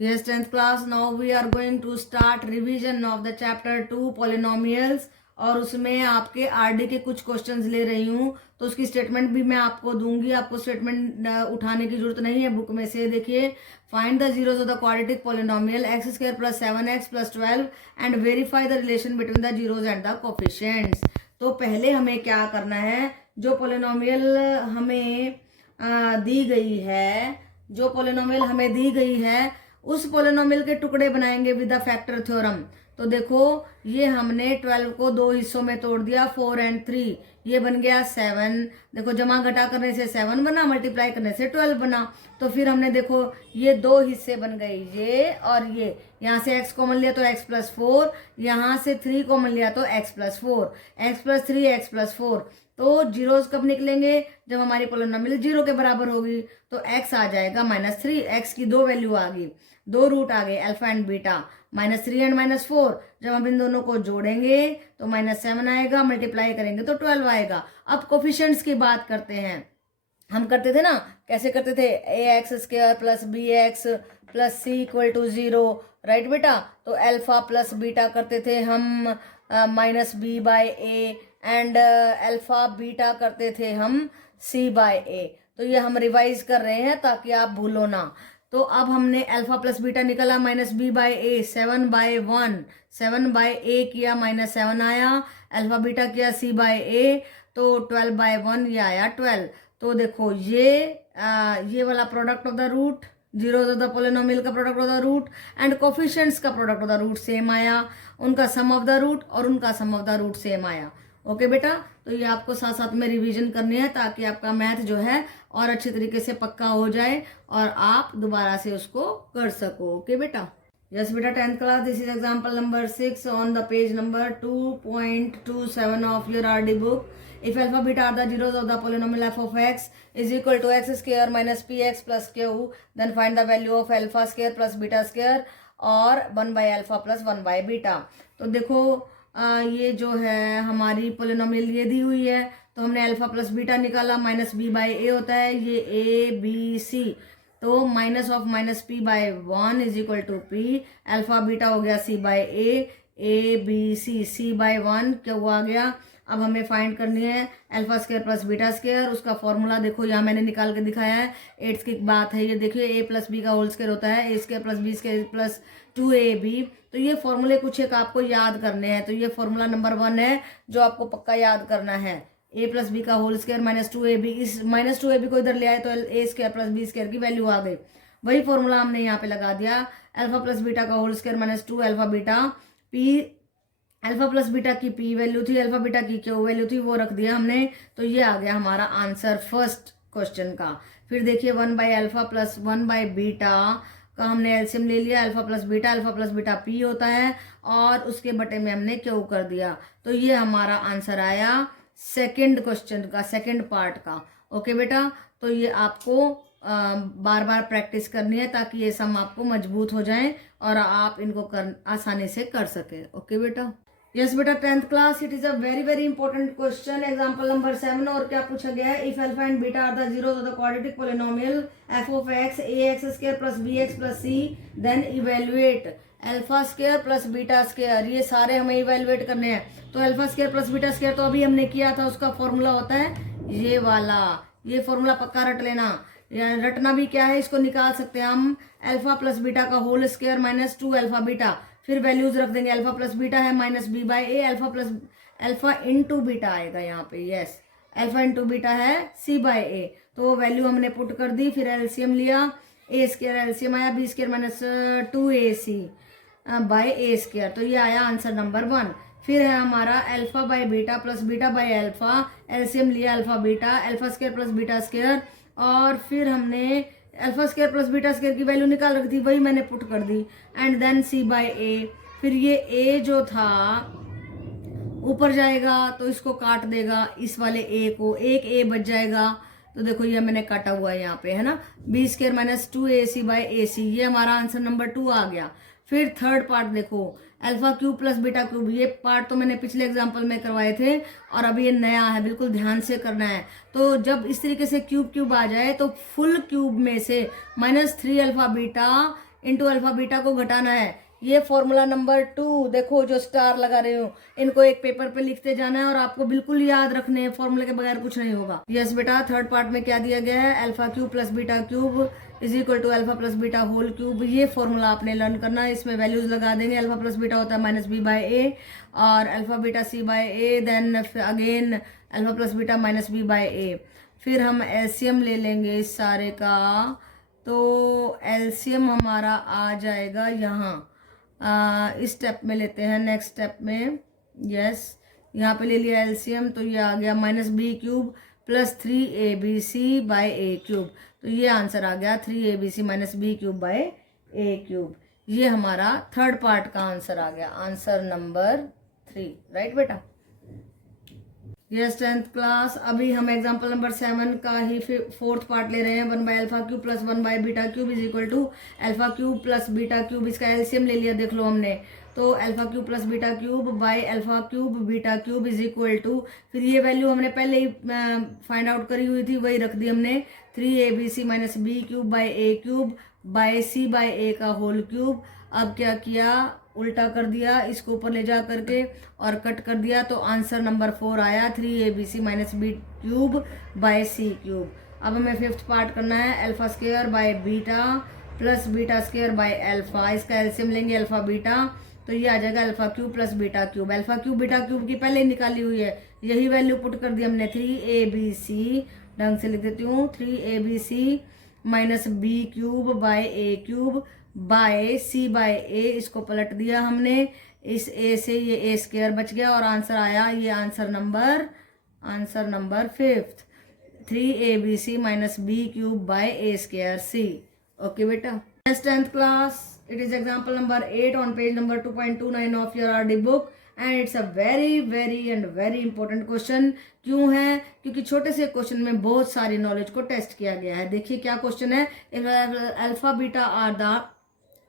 Yes, 10th class. Now we are going to start revision of the chapter 2 polynomials. और उसमें आपके RD के कुछ क्वेश्चंस ले रही हूँ, तो उसकी स्टेटमेंट भी मैं आपको दूंगी. आपको स्टेटमेंट उठाने की जरूरत नहीं है, बुक में से देखिए. Find the zeros of the quadratic polynomial x square plus 7x plus 12 and verify the relation between the zeros and the coefficients. तो पहले हमें क्या करना है, जो पोलिनोमियल हमें दी गई है, जो पोलिनोमियल हमें दी गई है उस पोलिनोमियल के टुकड़े बनाएंगे विद द फैक्टर थ्योरम. तो देखो ये हमने 12 को दो हिस्सों में तोड़ दिया, 4 और 3. ये बन गया 7. देखो जमा घटा करने से 7 बना, मल्टीप्लाई करने से 12 बना. तो फिर हमने देखो ये दो हिस्से बन गए, ये और ये. यहाँ से x कॉमन लिया तो x प्लस 4, यहाँ से 3 कॉमन लिया तो x plus 4, x plus 3 x plus 4. तो जीरोज कब निकलेंगे, जब हमारी पोलिनोमियल 0 के बराबर होगी. तो x आ जाएगा -3. x की दो वैल्यू आ गई, दो रूट आ गए अल्फा एंड बीटा. -3 एंड -4 जब हम इन दोनों को जोड़ेंगे तो -7 आएगा, मल्टीप्लाई करेंगे तो 12 आएगा. अब कोफिशिएंट्स की बात करते हैं. हम करते थे ना, कैसे करते थे, ax square plus bx plus c equal to 0. Right बेटा. तो अल्फा प्लस बीटा करते थे हम -b/a एंड अल्फा बीटा करते थे हम c/a. तो ये हम रिवाइज कर रहे हैं ताकि आप भूलो ना. तो अब हमने अल्फा प्लस बीटा निकला -b/a, 7/1, 7/a किया -7 आया. अल्फा बीटा किया c/a, तो 12/1 ये आया 12. तो देखो ये वाला product of the root, zeros of the polynomial का product of the root and coefficients का product of the root same आया. उनका सम ऑफ द रूट और उनका sum of the root same आया. ओके बेटा. तो ये आपको साथ साथ में रिवीजन करनी है ताकि आपका मैथ जो है और अच्छे तरीके से पक्का हो जाए और आप दोबारा से उसको कर सको. ओके बेटा. यस बेटा. 10th class. This is example number 6 on the page number 2.27 of your RD book. If alpha beta are the zeros of the polynomial f of x is equal to x square minus px plus q, then find the value of alpha square plus beta square और 1 by alpha plus 1 by beta. तो देखो ये जो है हमारी polynomial ये दी हुई है, तो हमने अल्फा प्लस बीटा निकाला, -b/a होता है, ये a b c. तो minus of -p/1 is equal to p. Alpha beta हो गया c/a, a b c, c/1 क्या आ गया. अब हमें फाइंड करनी है alpha square plus beta square. उसका फॉर्मूला देखो यहाँ मैंने निकाल के दिखाया है. 8th की बात है ये. देखिए a प्लस बी का होल स्क्वायर होता है a square plus B square plus 2ab. तो ये फॉर्मूले कुछ एक आपको याद करने हैं. तो ये फॉर्मूला नंबर 1 है जो आपको पक्का याद करना है. a प्लस बी का होल स्क्वायर -2ab. इस -2ab को इधर ले आए तो a square plus B square की वैल्यू आ गई. वही फॉर्मूला हमने यहाँ पे लगा दिया. अल्फा प्लस बीटा का whole square -2 alpha beta. p alpha plus beta की p वैल्यू थी, अल्फा बीटा की q वैल्यू थी, वो रख दिया हमने. तो ये आ गया हमारा आंसर फर्स्ट क्वेश्चन का. फिर देखिए 1 by alpha plus 1 by beta का हमने एलसीएम ले लिया. अल्फा प्लस बीटा p होता है और उसके बटे में हमने q कर दिया. तो ये हमारा आंसर आया सेकंड क्वेश्चन का, सेकंड पार्ट का. ओके बेटा. तो ये आपको बार बार प्रैक्टिस करनी है ताकि ये सम आपको मजबूत हो जाए और आप इनको आसानी से कर सके. ओके बेटा. यस बेटा. 10th class. It is a very important question. Example number 7. और क्या पूछा गया है, if alpha and beta are the zeros of the quadratic polynomial f of x ax square plus bx plus c, then evaluate alpha square plus beta square. ये सारे हमें evaluate करने हैं. तो alpha square plus beta square तो अभी हमने किया था, उसका फॉर्मूला होता है ये वाला. ये फॉर्मूला पक्का रट लेना. रटना भी क्या है, इसको निकाल सकते हैं हम. अल्फा प्लस बीटा का होल स्क्वायर -2 अल्फा बीटा. फिर वैल्यूज रख देंगे. अल्फा प्लस बीटा है -b/a, अल्फा इंटू बीटा आएगा यहाँ पे. यस. अल्फा इंटू बीटा है c/a. तो वैल्यू हमने पुट कर दी. फिर एलसीएम लिया, a स्क्वायर एलसीएम आया b square -2ac by a square. तो ये आया आंसर नंबर 1. फिर है हमारा alpha by beta plus beta by alpha. LCM लिया alpha beta, alpha square plus beta square. और फिर हमने alpha square plus beta square की वैल्यू निकाल रखी थी, वही मैंने पुट कर दी. And then c/a. फिर ये a जो था ऊपर जाएगा तो इसको काट देगा, इस वाले a को, एक a बच जाएगा. तो देखो ये मैंने काटा हुआ है यहाँ पे, है ना. b square -2ac/ac. ये हमारा आंसर नंबर 2 आ गया. फिर थर्ड पार्ट देखो, alpha cube plus beta cube. ये पार्ट तो मैंने पिछले एग्जाम्पल में करवाए थे और अभी ये नया है, बिल्कुल ध्यान से करना है. तो जब इस तरीके से क्यूब क्यूब आ जाए तो फुल क्यूब में से -3 alpha beta into alpha beta को घटाना है। ये फॉर्मूला नंबर 2 देखो जो स्टार लगा रही हूँ, इनको एक पेपर पे लिखते जाना है और आपको बिल्कुल याद रखने हैं, फॉर्मूले के बगैर कुछ नहीं होगा। यस बेटा, थर्ड पार्ट में क्या दिया गया है, alpha cube plus beta cube is equal to alpha plus beta whole cube. ये फॉर्मूला आपने लर्न करना है, इसमें वैल्यूज लगा देंगे। अल्फा प्लस बीटा होता है माइनस बी बाय ए और alpha beta C by A, then again alpha plus beta minus B by A. फिर हम एलसीएम ले लेंगे इस सारे का, तो एलसीएम हमारा आ जाएगा यहाँ इस स्टेप में लेते हैं, नेक्स्ट स्टेप में। यस, यहाँ पे ले लिया एलसीएम, तो ये आ गया minus B cube plus 3abc by A cube. तो ये आंसर आ गया 3abc minus B cube by A cube. ये हमारा थर्ड पार्ट का आंसर आ गया, आंसर नंबर 3। राइट बेटा? Yes 10th class. अभी हम एग्जांपल नंबर 7 का ही फोर्थ पार्ट ले रहे हैं। 1 by alpha cube plus 1 by beta cube is equal to alpha cube plus beta cube. इसका एलसीएम ले लिया, देख लो हमने, तो alpha cube plus beta cube by alpha cube beta cube is equal to, फिर ये वैल्यू हमने पहले ही फाइंड आउट करी हुई थी, वही रख दी हमने, 3abc minus B cube by A cube by C by A का होल क्यूब। अब क्या किया, उल्टा कर दिया, इसको ऊपर ले जा करके और कट कर दिया, तो आंसर नंबर 4 आया 3abc minus B cube by C cube. अब हमें फिफ्थ पार्ट करना है, alpha square by beta plus beta square by alpha. इसका एलसीएम लेंगे अल्फा बीटा, तो ये आ जाएगा alpha cube plus beta cube. Alpha cube beta cube की पहले ही निकाली हुई है, यही वैल्यू पुट कर दी हमने। 3abc, ढंग से लिख देती हूँ, 3abc minus B cube by A cube by C by A, इसको पलट दिया हमने, इस ए से ये ए स्क्वायर बच गया और आंसर आया, ये answer number 5th, 3abc minus B cube by A square C. Okay बेटा? 10th class, it is example number 8 on page number 2.29 of your RD book and it's a very important question। क्यों है? क्योंकि छोटे से question में बहुत सारी knowledge को टेस्ट किया गया है। देखिए क्या क्वेश्चन है, alpha beta are the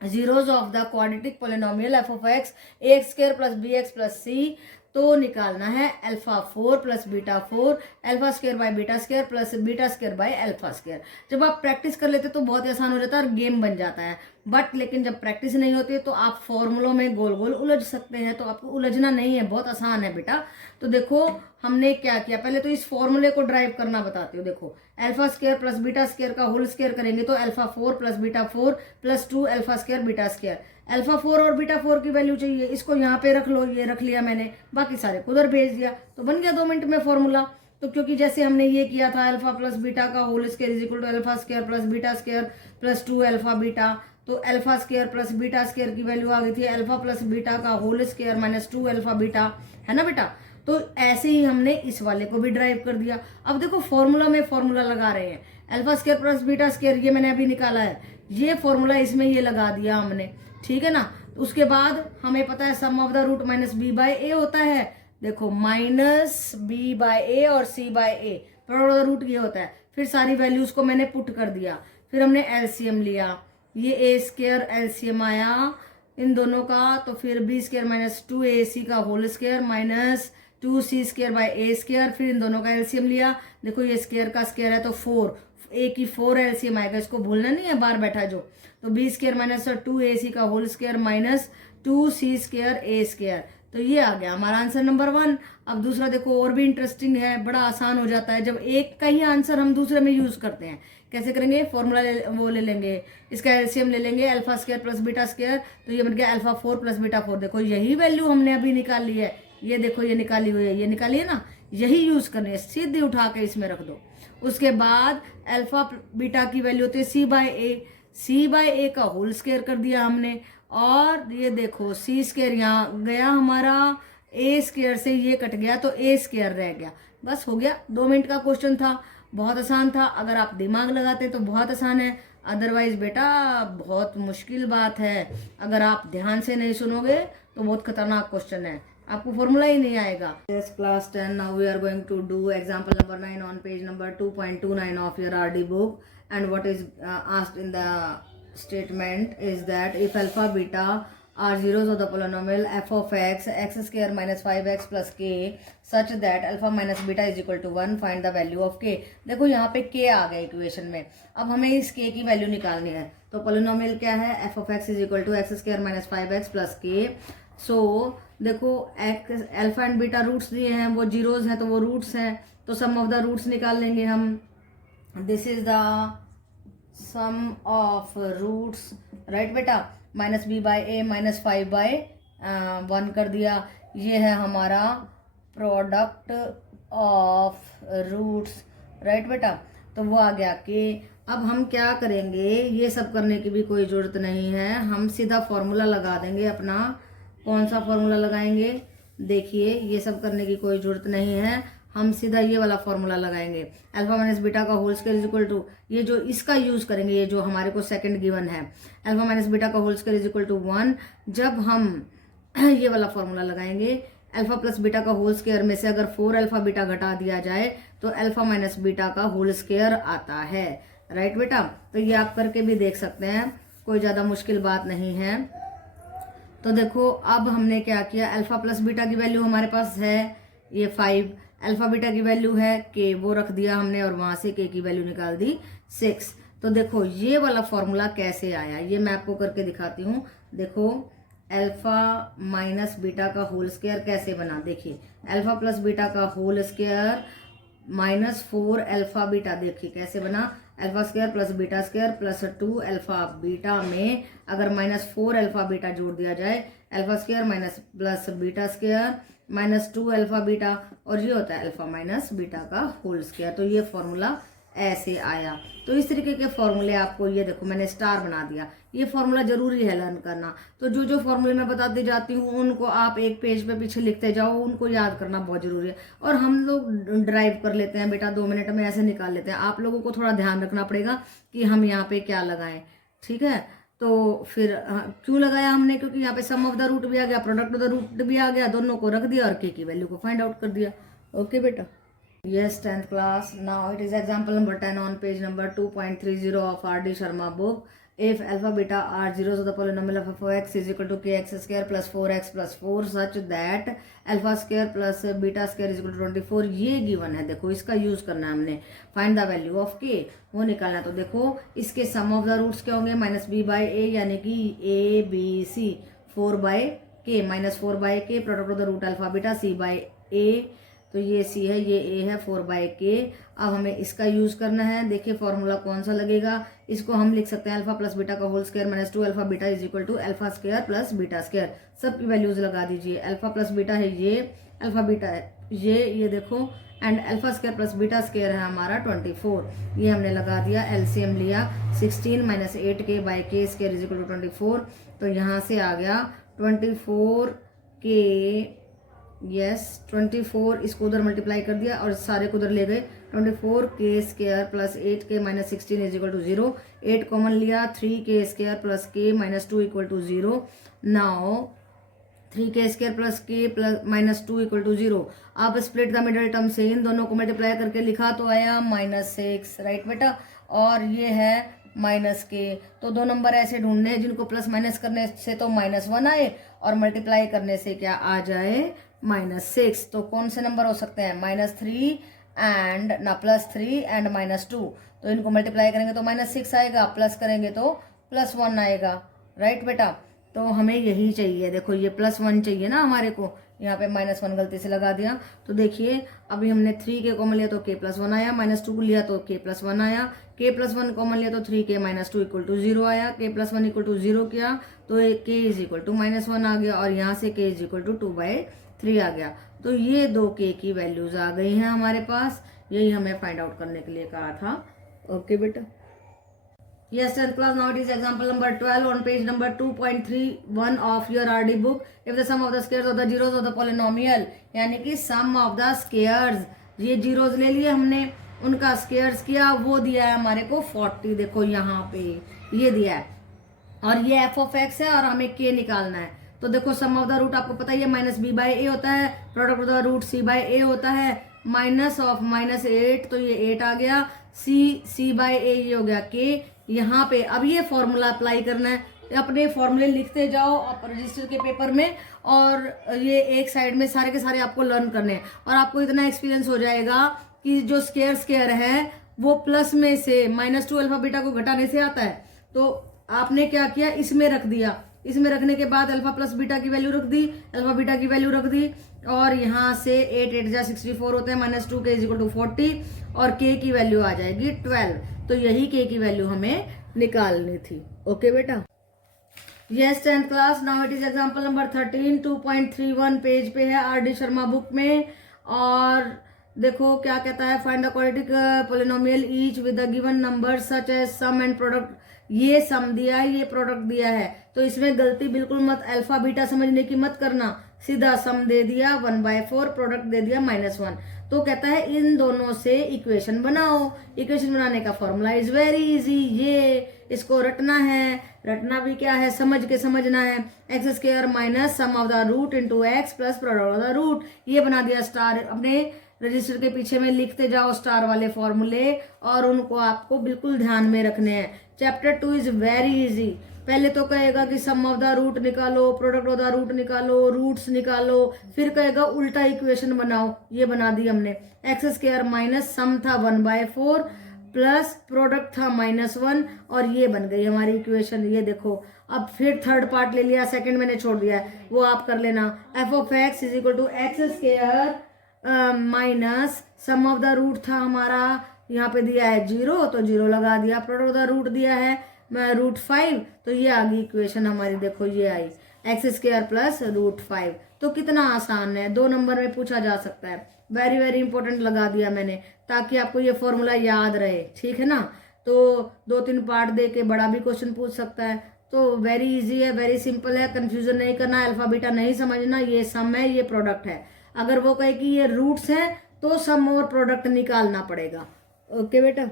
zeros of the quadratic polynomial f of x ax square plus bx plus c, तो निकालना है alpha 4 plus beta 4 alpha square by beta square plus beta square by alpha square. जब आप practice कर लेते तो बहुत आसान हो जाता है और गेम बन जाता है, बट लेकिन जब प्रैक्टिस नहीं होती है तो आप फॉर्मूलों में गोल गोल उलझ सकते हैं, तो आपको उलझना नहीं है, बहुत आसान है बेटा। तो देखो हमने क्या किया, पहले तो इस फॉर्मूले को ड्राइव करना बताती हूँ। देखो alpha square plus beta square का होल स्क्वायर करेंगे तो alpha 4 plus beta 4 plus 2 alpha square beta square. Alpha 4 और बीटा 4 की वैल्यू चाहिए, इसको यहाँ पे रख लो, ये रख लिया मैंने, बाकी सारे को उधर भेज दिया, तो बन गया 2 मिनट में फॉर्मूला। तो क्योंकि जैसे हमने ये किया था अल्फा प्लस बीटा का whole square is equal to alpha square plus beta square plus 2 alpha beta, तो alpha square plus beta square की वैल्यू आ गई थी अल्फा प्लस बीटा का whole square minus 2 alpha beta, है ना बेटा? तो ऐसे ही हमने इस वाले को भी ड्राइव कर दिया। अब देखो फॉर्मूला में फॉर्मूला लगा रहे हैं, alpha square plus beta square ये मैंने अभी निकाला है, ये फॉर्मूला इसमें ये लगा दिया हमने, ठीक है ना? तो उसके बाद हमें पता है sum of the root minus B by A होता है, देखो माइनस बी बाय ए और C by A, product root ये होता है। फिर सारी वैल्यूज को मैंने पुट कर दिया, फिर हमने एलसीएम लिया, ये ए स्क्वायर एलसीएम आया इन दोनों का, तो फिर बी स्क्वायर माइनस 2ac का whole square minus 2c square by A square, फिर इन दोनों का एलसीएम लिया, देखो ये स्क्वायर का स्क्वायर है तो 4, ए की 4 एलसीएम आएगा, इसको भूलना नहीं है, बाहर बैठा जो, तो बी स्क्वायर माइनस 2ac का whole square minus 2c square A square, तो ये आ गया हमारा आंसर नंबर 1। अब दूसरा देखो और भी इंटरेस्टिंग है, बड़ा आसान हो जाता है जब एक का ही आंसर हम दूसरे में यूज करते हैं। कैसे करेंगे, फॉर्मूला वो ले लेंगे, इसका एलसीएम ले लेंगे alpha square plus beta square, तो ये बन गया अल्फा 4 प्लस बीटा 4। देखो यही वैल्यू हमने अभी निकाल ली है, ये देखो ये निकाली हुई है, ये निकाली है ना, यही यूज करनी है, सीधे उठा के इसमें रख दो। उसके बाद अल्फा बीटा की वैल्यू होती है सी बाय ए का होल स्क्वायर कर दिया हमने, और ये देखो सी स्क्वायर यहाँ गया हमारा, ए स्क्वायर से ये कट गया तो ए स्क्वायर रह गया, बस हो गया। 2 मिनट का क्वेश्चन था, बहुत आसान था, अगर आप दिमाग लगाते तो बहुत आसान है, अदरवाइज बेटा बहुत मुश्किल बात है, अगर आप ध्यान से नहीं सुनोगे तो बहुत खतरनाक क्वेश्चन है, आपको फॉर्मूला ही नहीं आएगा। Yes, class 10, now we are going to do example number 9 on page number 2.29 of your RD book, and what is asked in the statement is that if alpha beta are zeros of the polynomial f of x square minus 5x plus k such that alpha minus beta is equal to 1, find the value of k। देखो यहाँ पे k आ गया equation में, अब हमें इस k की value निकालनी है। तो पोलिनोमियल क्या है, f of x is equal to X square minus 5x plus K. So देखो X alpha and beta roots दिए हैं, वो जीरोज हैं तो वो रूट्स हैं, तो सम ऑफ द रूट्स निकाल लेंगे हम। This is the sum of roots, right बेटा। Minus B by A minus 5/1 कर दिया, ये है हमारा प्रोडक्ट ऑफ रूट्स, राइट बेटा। तो वो आ गया कि अब हम क्या करेंगे, ये सब करने की भी कोई ज़रूरत नहीं है, हम सीधा फॉर्मूला लगा देंगे अपना। कौन सा फॉर्मूला लगाएंगे, देखिए ये सब करने की कोई ज़रूरत नहीं है, हम सीधा ये वाला फॉर्मूला लगाएंगे। अल्फा माइनस बीटा का whole square is equal to, ये जो इसका यूज करेंगे, ये जो हमारे को सेकंड गिवन है, अल्फा माइनस बीटा का whole square is equal to 1। जब हम ये वाला फॉर्मूला लगाएंगे, अल्फा प्लस बीटा का होल स्क्वायर में से अगर 4 अल्फा बीटा घटा दिया जाए तो अल्फा माइनस बीटा का होल स्क्वायर आता है, राइट बेटा। तो ये आप करके भी देख सकते हैं, कोई ज़्यादा मुश्किल बात नहीं है। तो देखो अब हमने क्या किया, अल्फा प्लस बीटा की वैल्यू हमारे पास है ये 5, अल्फा बीटा की वैल्यू है के, वो रख दिया हमने और वहां से के की वैल्यू निकाल दी 6। तो देखो ये वाला फॉर्मूला कैसे आया, ये मैं आपको करके दिखाती हूँ। देखो अल्फा माइनस बीटा का होल स्क्वायर कैसे बना, देखिए अल्फा प्लस बीटा का whole square minus 4 alpha beta, देखिए कैसे बना, alpha square plus beta square plus 2 alpha beta में अगर माइनस 4 अल्फा बीटा जोड़ दिया जाए, alpha square minus plus beta square minus 2 alpha beta, और ये होता है अल्फा माइनस बीटा का होल स्क्वायर। तो ये फॉर्मूला ऐसे आया। तो इस तरीके के फॉर्मूले आपको, ये देखो मैंने स्टार बना दिया, ये फॉर्मूला जरूरी है लर्न करना। तो जो जो फॉर्मूले मैं बताती जाती हूँ उनको आप एक पेज पे पीछे लिखते जाओ, उनको याद करना बहुत जरूरी है। और हम लोग ड्राइव कर लेते हैं बेटा, 2 मिनट में ऐसे निकाल लेते हैं। आप लोगों को थोड़ा ध्यान रखना पड़ेगा कि हम यहाँ पे क्या लगाएं, ठीक है। तो फिर क्यों लगाया हमने, क्योंकि यहाँ पे सम ऑफ द रूट भी आ गया, प्रोडक्ट ऑफ द रूट भी आ गया, दोनों को रख दिया और के की वैल्यू को फाइंड आउट कर दिया। ओके बेटा। Yes, 10th class. Now it is example number 10 on page number 2.30 of R.D. Sharma book. If alpha beta are zeros of the polynomial of f of x is equal to kx square plus 4x plus 4 such that alpha square plus beta square is equal to 24, ये given है। देखो इसका use करना है हमने, find the value of के, वो निकालना। तो देखो इसके सम ऑफ द रूट्स क्या होंगे, माइनस बी बाई ए यानी कि A B C, 4 by K minus 4 by K, product of the root alpha beta, C by A, तो ये सी है ये ए है, 4 बाई के। अब हमें इसका यूज करना है, देखिए फॉर्मूला कौन सा लगेगा, इसको हम लिख सकते हैं अल्फा प्लस बीटा का whole square minus 2 alpha beta is equal to alpha square plus beta square. सबकी वैल्यूज लगा दीजिए, अल्फा प्लस बीटा है ये, अल्फा बीटा है ये देखो, and alpha square plus beta square है हमारा 24, ये हमने लगा दिया। एलसीएम लिया 16 माइनस 8 के बाई के स्क्वायर इज इक्वल टू 24, तो यहाँ से आ गया 24 के, यस 24, इसको उधर मल्टीप्लाई कर दिया और सारे को उधर ले गए, 24 के square plus 8 K minus 16 is equal to 0, 8 common लिया, 3 K square plus K minus 2 equal to 0। Now 3 K square plus K plus minus 2 equal to 0। अब स्प्लिट द मिडल टर्म से इन दोनों को मल्टीप्लाई करके लिखा तो आया -6, राइट बेटा, और ये है माइनस के। तो 2 नंबर ऐसे ढूंढने हैं जिनको प्लस माइनस करने से तो -1 आए और मल्टीप्लाई करने से क्या आ जाए, -6। तो कौन से नंबर हो सकते हैं, -3 एंड ना +3 एंड -2। तो इनको मल्टीप्लाई करेंगे तो -6 आएगा, प्लस करेंगे तो +1 आएगा, राइट बेटा। तो हमें यही चाहिए, देखो ये +1 चाहिए ना हमारे को, यहाँ पे -1 गलती से लगा दिया। तो देखिए अभी हमने 3 के कॉमन लिया तो k +1 आया, -2 लिया तो k +1 आया, k +1 कॉमन लिया तो 3k -2 इक्वल टू 0 आया, k +1 इक्वल टू 0 किया तो k इज इक्वल टू -1 आ गया, और यहाँ से k इज इक्वल टू 2/3 आ गया। तो ये 2k की वैल्यूज आ गई हैं हमारे पास, यही हमें फाइंड आउट करने के लिए कहा था। ओके बेटा। Yes, 10th class. Now it is example number 12 on page number 2.31 of your RD book. If the sum of the squares of the zeros of the polynomial, यानी कि sum of the squares, ये zeros ले लिए हमने, उनका squares किया, वो दिया है हमारे को 40, देखो यहाँ पे ये दिया है, और ये f of x है और हमें k निकालना है। तो देखो सम ऑफ द रूट आपको पता ही है -b/a होता है, product of the root c/a होता है, माइनस ऑफ -8 तो ये 8 आ गया, c/a ये हो गया k। यहाँ पे अब ये फॉर्मूला अप्लाई करना है, अपने फॉर्मूले लिखते जाओ आप रजिस्टर के पेपर में, और ये एक साइड में सारे के सारे आपको लर्न करने हैं। और आपको इतना एक्सपीरियंस हो जाएगा कि जो स्केयर है वो प्लस में से -2 अल्फा बीटा को घटाने से आता है। तो आपने क्या किया, इसमें रख दिया, इसमें रखने के बाद अल्फा प्लस बीटा की वैल्यू रख दी, अल्फा बीटा की वैल्यू रख दी, और यहाँ से 8 8 जा 64 होते हैं, -2 k = 40, और k की वैल्यू आ जाएगी 12। तो यही k की वैल्यू हमें निकालनी थी। ओके बेटा, yes 10th class. Now it is example number 13, 2.31 page पे है आर डी शर्मा बुक में। और देखो क्या कहता है, find the quadratic polynomial each with the given number such as sum and product. ये सम दिया है, ये प्रोडक्ट दिया है, तो इसमें गलती बिल्कुल मत, अल्फा बीटा समझने की मत करना, सीधा सम दे दिया 1/4, प्रोडक्ट दे दिया -1। तो कहता है इन दोनों से इक्वेशन बनाओ। इक्वेशन बनाने का फॉर्मूला इज वेरी इजी, ये इसको रटना है, रटना भी क्या है, समझ के समझना है। x² minus sum of the root into x plus product of the root. ये बना दिया स्टार, अपने रजिस्टर के पीछे में लिखते जाओ स्टार वाले फॉर्मूले, और उनको आपको बिल्कुल ध्यान में रखने हैं। Chapter 2 is very easy. पहले तो कहेगा कि सम ऑफ द रूट निकालो, प्रोडक्ट ऑफ द रूट निकालो, रूट्स निकालो, फिर कहेगा उल्टा इक्वेशन बनाओ। ये बना दी हमने, x² माइनस सम था 1/4 प्लस प्रोडक्ट था -1, और ये बन गई हमारी इक्वेशन। ये देखो, अब फिर थर्ड पार्ट ले लिया, सेकंड मैंने छोड़ दिया है, वो आप कर लेना। f(x) = x² minus sum of the root था हमारा, यहाँ पे दिया है 0, तो 0 लगा दिया, प्रोडक्ट ऑफ द रूट दिया है √5, तो ये आ गई इक्वेशन हमारी। देखो ये आई x² प्लस √5। तो कितना आसान है, 2 नंबर में पूछा जा सकता है। वेरी वेरी इंपॉर्टेंट लगा दिया मैंने, ताकि आपको ये फॉर्मूला याद रहे, ठीक है ना। तो 2-3 पार्ट दे के बड़ा भी क्वेश्चन पूछ सकता है। तो वेरी इजी है, वेरी सिंपल है, कंफ्यूजन नहीं करना, अल्फा बीटा नहीं समझना, ये सम है, ये प्रोडक्ट है। अगर वो कहे कि ये रूट्स हैं तो सम और प्रोडक्ट निकालना पड़ेगा। ओके बेटा,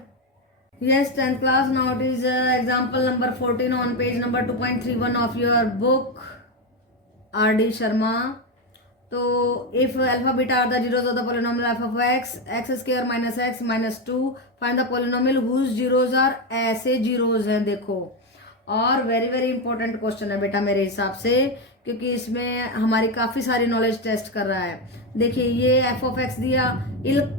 yes 10th class. Now it is example number 14 on page number 2.31 of your book R D Sharma. तो if alpha beta are the zeros of the polynomial f of x² minus x minus 2, find the polynomial whose zeros are, ऐसे zeros हैं देखो। और very very important question है बेटा मेरे हिसाब से, क्योंकि इसमें हमारी काफी सारी नॉलेज टेस्ट कर रहा है। देखिए ये f of x दिया,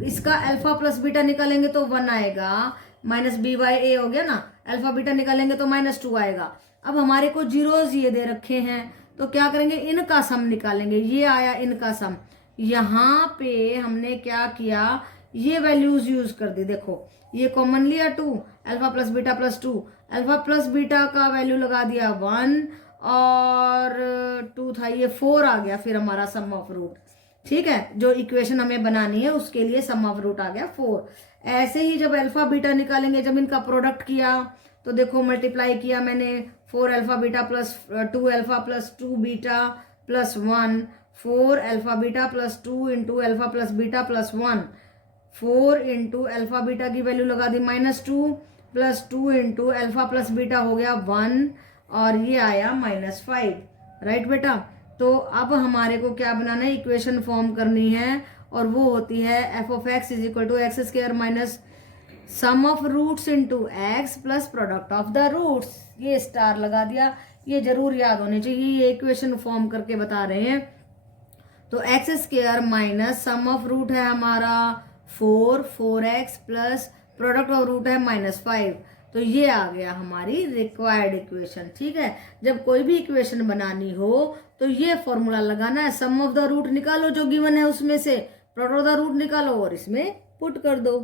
इसका अल्फा प्लस बीटा निकालेंगे तो 1 आएगा, -b/a हो गया ना, अल्फा बीटा निकालेंगे तो -2 आएगा। अब हमारे को जीरोज ये दे रखे हैं, तो क्या करेंगे, इनका सम निकालेंगे। ये आया इनका सम, यहाँ पे हमने क्या किया, ये वैल्यूज यूज कर दी। देखो ये कॉमन लिया 2, alpha plus beta plus 2, alpha plus beta का वैल्यू लगा दिया 1, और 2 था, ये 4 आ गया फिर हमारा सम ऑफ रूट। ठीक है, जो इक्वेशन हमें बनानी है उसके लिए सम ऑफ रूट आ गया 4। ऐसे ही जब अल्फा बीटा निकालेंगे, जब इनका प्रोडक्ट किया तो देखो मल्टीप्लाई किया मैंने, 4 alpha beta plus 2 alpha plus 2 beta plus 1, 4 alpha beta plus 2 into alpha plus beta plus 1, 4 into alpha beta की वैल्यू लगा दी -2 plus 2 into alpha plus beta हो गया 1, और ये आया -5। राइट बेटा, तो अब हमारे को क्या बनाना है, इक्वेशन फॉर्म करनी है, और वो होती है f of x = x² minus sum of roots into x plus product of the roots. ये स्टार लगा दिया, ये जरूर याद होने चाहिए, ये इक्वेशन फॉर्म करके बता रहे हैं। तो x² minus sum of root है हमारा 4x plus product of root है -5, तो ये आ गया हमारी रिक्वायर्ड इक्वेशन। ठीक है, जब कोई भी इक्वेशन बनानी हो तो ये फॉर्मूला लगाना है, सम ऑफ द रूट निकालो जो गिवन है उसमें से, प्रोडक्ट ऑफ द रूट निकालो और इसमें पुट कर दो।